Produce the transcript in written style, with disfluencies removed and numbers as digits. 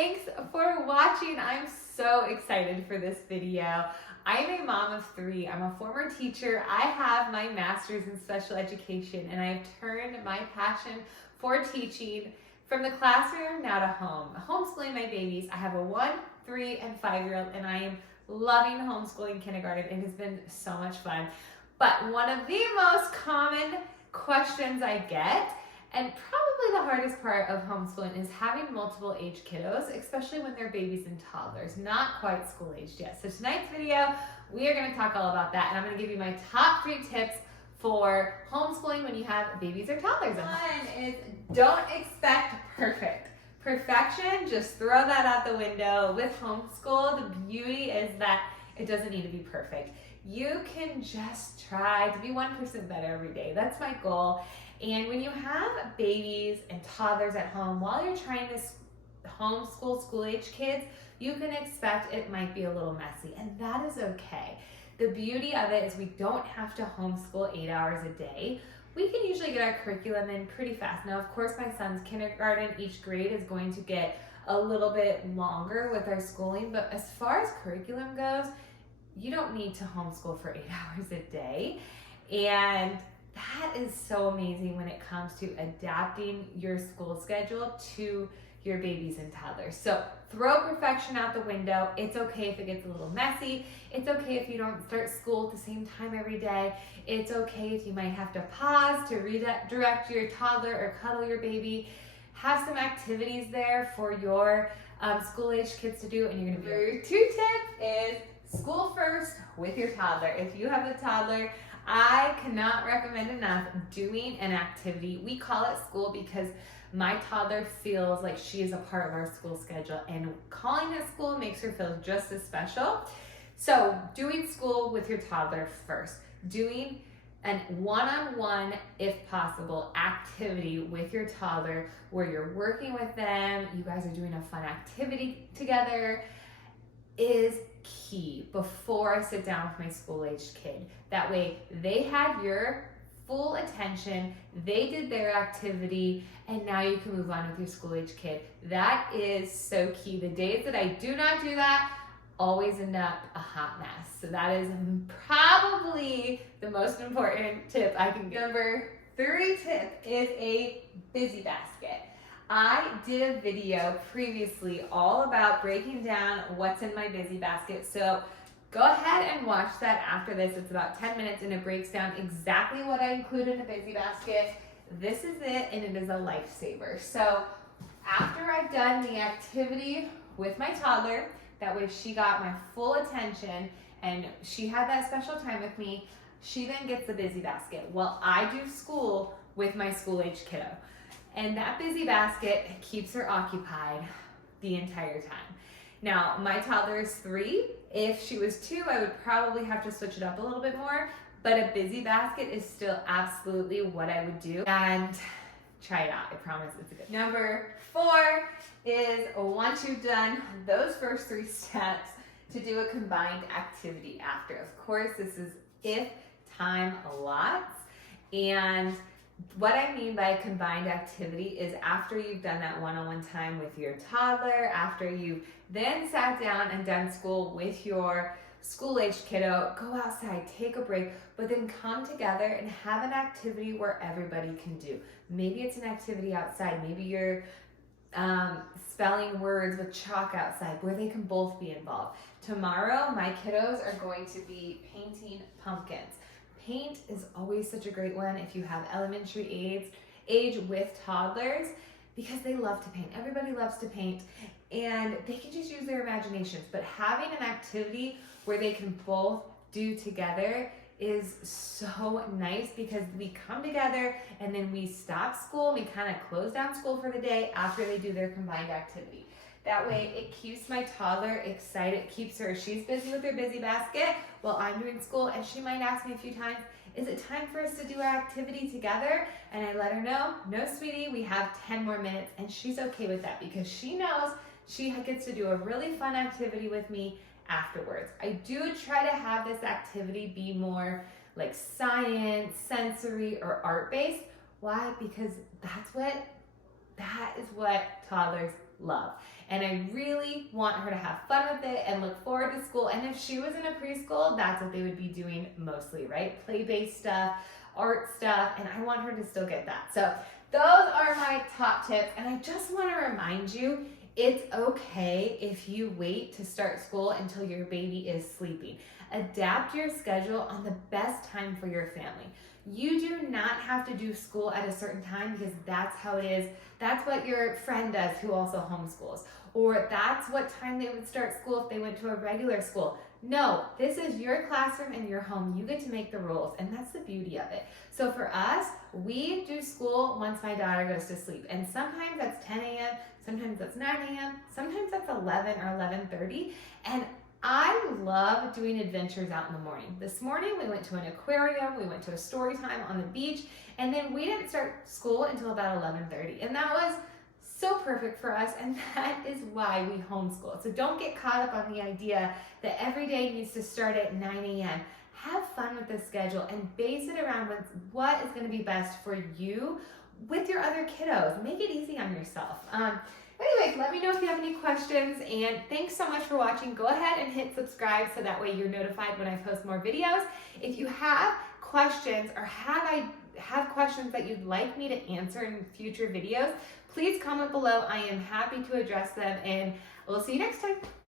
Thanks for watching. I'm so excited for this video. I'm a mom of 3. I'm a former teacher. I have my master's in special education, and I've turned my passion for teaching from the classroom now to home. Homeschooling my babies. I have a 1, 3, and 5-year-old, and I am loving homeschooling kindergarten. It has been so much fun. But one of the most common questions I get, and probably the hardest part of homeschooling, is having multiple age kiddos, especially when they're babies and toddlers, not quite school aged yet. So tonight's video, we are going to talk all about that, and I'm going to give you my top 3 tips for homeschooling when you have babies or toddlers. One is, don't expect perfect. Perfection, just throw that out the window. With homeschool, the beauty is that it doesn't need to be perfect. You can just try to be 1% better every day. That's my goal. And when you have babies and toddlers at home, while you're trying to homeschool school-age kids, you can expect it might be a little messy, and that is okay. The beauty of it is we don't have to homeschool 8 hours a day. We can usually get our curriculum in pretty fast. Now, of course, my son's kindergarten, each grade is going to get a little bit longer with our schooling, but as far as curriculum goes, you don't need to homeschool for 8 hours a day. And that is so amazing when it comes to adapting your school schedule to your babies and toddlers. So throw perfection out the window. It's okay if it gets a little messy. It's okay if you don't start school at the same time every day. It's okay if you might have to pause to redirect your toddler or cuddle your baby. Have some activities there for your school-age kids to do, and you're gonna be okay. Your 2 tip is school first with your toddler. If you have a toddler, I cannot recommend enough doing an activity. We call it school because my toddler feels like she is a part of our school schedule, and calling it school makes her feel just as special. So doing school with your toddler first, doing a one-on-one, if possible, activity with your toddler where you're working with them, you guys are doing a fun activity together, is key before I sit down with my school-aged kid. That way they had your full attention, they did their activity, and now you can move on with your school-aged kid. That is so key. The days that I do not do that always end up a hot mess. So that is probably the most important tip I can give. Number 3 tip is a busy basket. I did a video previously all about breaking down what's in my busy basket. So go ahead and watch that after this. It's about 10 minutes and it breaks down exactly what I include in a busy basket. This is it, and it is a lifesaver. So after I've done the activity with my toddler, that way she got my full attention and she had that special time with me, she then gets the busy basket. Well, I do school with my school-age kiddo. And that busy basket keeps her occupied the entire time. Now, my toddler is 3. If she was 2, I would probably have to switch it up a little bit more, but a busy basket is still absolutely what I would do. And try it out, I promise it's a good. Number 4 is, once you've done those first 3 steps, to do a combined activity after. Of course, this is if time allots. And what I mean by a combined activity is after you've done that one-on-one time with your toddler, after you've then sat down and done school with your school-aged kiddo, go outside, take a break, but then come together and have an activity where everybody can do. Maybe it's an activity outside. Maybe you're spelling words with chalk outside where they can both be involved. Tomorrow, my kiddos are going to be painting pumpkins. Paint is always such a great one if you have elementary age with toddlers, because they love to paint. Everybody loves to paint, and they can just use their imaginations. But having an activity where they can both do together is so nice, because we come together and then we stop school, we kind of close down school for the day after they do their combined activity. That way it keeps my toddler excited, keeps her, she's busy with her busy basket while I'm doing school, and she might ask me a few times, is it time for us to do our activity together? And I let her know, no sweetie, we have 10 more minutes, and she's okay with that because she knows she gets to do a really fun activity with me afterwards. I do try to have this activity be more like science, sensory, or art-based. Why? Because that is what toddlers love. And I really want her to have fun with it and look forward to school. And if she was in a preschool, that's what they would be doing mostly, right? Play-based stuff, art stuff, and I want her to still get that. So those are my top tips. And I just want to remind you, it's okay if you wait to start school until your baby is sleeping. Adapt your schedule on the best time for your family. You do not have to do school at a certain time because that's how it is. That's what your friend does who also homeschools. Or that's what time they would start school if they went to a regular school. No, this is your classroom and your home. You get to make the rules, and that's the beauty of it. So for us, we do school once my daughter goes to sleep. And sometimes that's 10 a.m., sometimes that's 9 a.m., sometimes that's 11 or 11:30. And I love doing adventures out in the morning. This morning we went to an aquarium, we went to a story time on the beach, and then we didn't start school until about 11:30. And that was so perfect for us, and that is why we homeschool. So don't get caught up on the idea that every day needs to start at 9 a.m. Have fun with the schedule and base it around what is going to be best for you with your other kiddos. Make it easy on yourself. Anyways, let me know if you have any questions, and thanks so much for watching. Go ahead and hit subscribe so that way you're notified when I post more videos. If you have questions or have questions that you'd like me to answer in future videos, please comment below. I am happy to address them, and we'll see you next time.